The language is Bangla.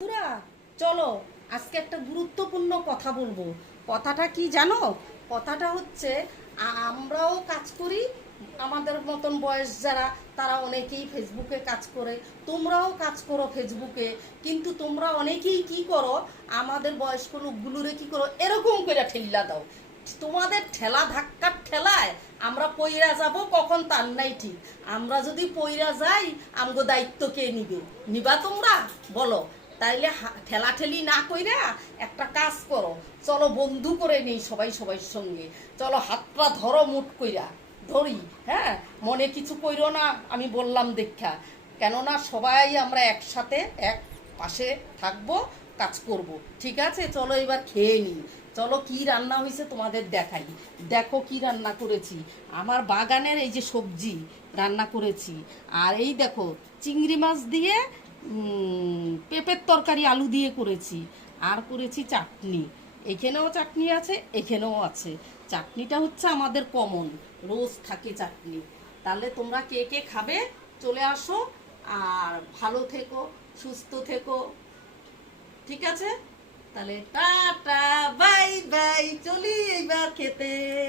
বন্ধুরা, চলো আজকে একটা গুরুত্বপূর্ণ কথা বলব। কথাটা কি জানো? কথাটা হচ্ছে আমরাও কাজ করি, আমাদের মতন বয়স যারা, তারা অনেকেই ফেসবুকে কাজ করে। তোমরাও কাজ করো ফেসবুকে, কিন্তু তোমরা অনেকেই কি করো, আমাদের বয়স্ক লোকগুলোরে কি করো, এরকম করে ঠেল্লা দাও। তোমাদের ঠেলা ধাক্কার ঠেলায় আমরা পইরা যাব কখন তার নাই ঠিক। আমরা যদি পইরা যাই, আমগো দায়িত্ব কে নিবে? নিবা তোমরা? বলো। তাইলে ঠেলাঠেলি না কইরা একটা কাজ করো। চলো বন্ধু করে নেই সবাই সবাই সঙ্গে। চলো হাতটা ধরো মুট কইরা, ধরি হ্যাঁ? মনে কিছু কইরো না, আমি বললাম দেখা। কেননা সবাই আমরা একসাথে, এক পাশে থাকব, কাজ করব। ঠিক আছে? চলো এবার খেয়ে নিই। চলো কি রান্না হয়েছে তোমাদের দেখাই। দেখো কি রান্না করেছি। আমার বাগানের এই যে সবজি রান্না করেছি। আর এই দেখো, চিংড়ি মাছ দিয়ে পেঁপের তরকারি আলু দিয়ে করেছি। আর করেছি চাটনি। এখানেও চাটনি আছে, এখানেও আছে। চাটনিটা হচ্ছে আমাদের কমন রোজ থাকে চাটনি। তাহলে তোমরা কে কে খাবে চলে আসো। আর ভালো থেকো, সুস্থ থেকো। ঠিক আছে? তাহলে টাটা, বাই বাই। চলি এইবার খেতে।